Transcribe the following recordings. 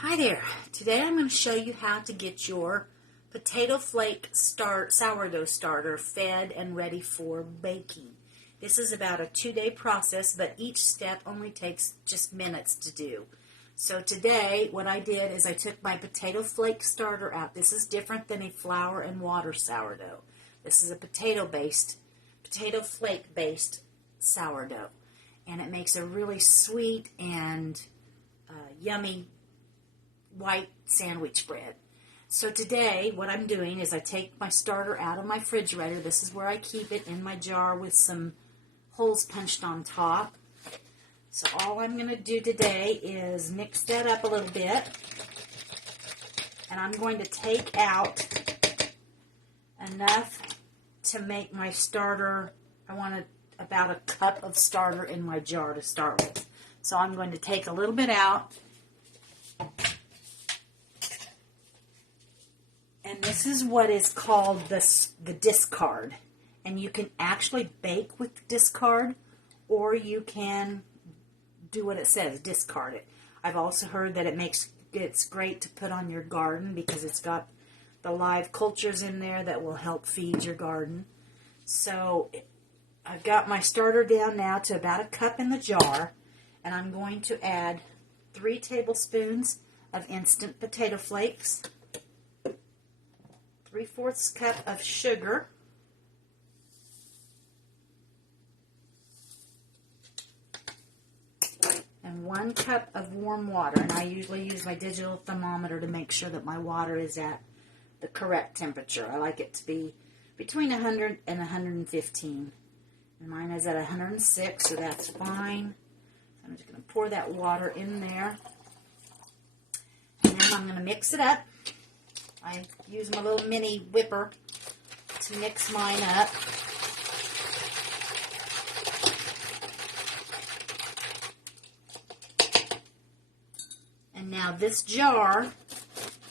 Hi there. Today I'm going to show you how to get your potato flake sourdough starter fed and ready for baking. This is about a 2-day process, but each step only takes just minutes to do. So today what I did is I took my potato flake starter out. This is different than a flour and water sourdough. This is a potato flake based sourdough, and it makes a really sweet and yummy white sandwich bread. So today what I'm doing is I take my starter out of my refrigerator. This is where I keep it, in my jar with some holes punched on top. So all I'm going to do today is mix that up a little bit, and I'm going to take out enough to make my starter. I want about a cup of starter in my jar to start with. So I'm going to take a little bit out. And this is what is called the discard. And you can actually bake with discard, or you can do what it says, discard it. I've also heard that it's great to put on your garden because it's got the live cultures in there that will help feed your garden. So I've got my starter down now to about a cup in the jar, and I'm going to add 3 tablespoons of instant potato flakes, 3/4 cup of sugar, and 1 cup of warm water. And I usually use my digital thermometer to make sure that my water is at the correct temperature. I like it to be between 100 and 115. And mine is at 106, so that's fine. I'm just going to pour that water in there. And then I'm going to mix it up. I use my little mini whipper to mix mine up. And now this jar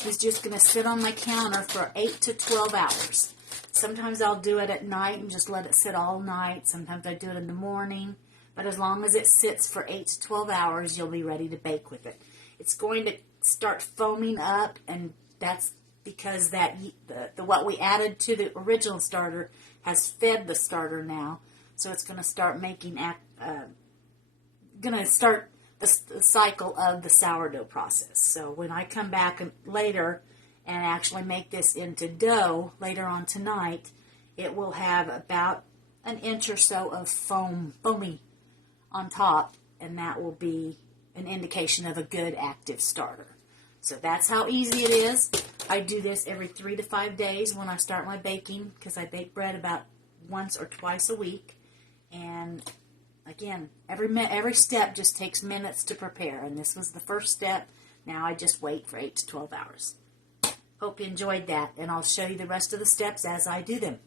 is just going to sit on my counter for 8 to 12 hours. Sometimes I'll do it at night and just let it sit all night. Sometimes I do it in the morning. But as long as it sits for 8 to 12 hours, you'll be ready to bake with it. It's going to start foaming up, and that's because what we added to the original starter has fed the starter now. So it's going to start start the cycle of the sourdough process. So when I come back later and actually make this into dough later on tonight, it will have about an inch or so of foamy on top, and that will be an indication of a good active starter. So that's how easy it is. I do this every 3 to 5 days when I start my baking, because I bake bread about once or twice a week. And again, every step just takes minutes to prepare. And this was the first step. Now I just wait for 8 to 12 hours. Hope you enjoyed that, and I'll show you the rest of the steps as I do them.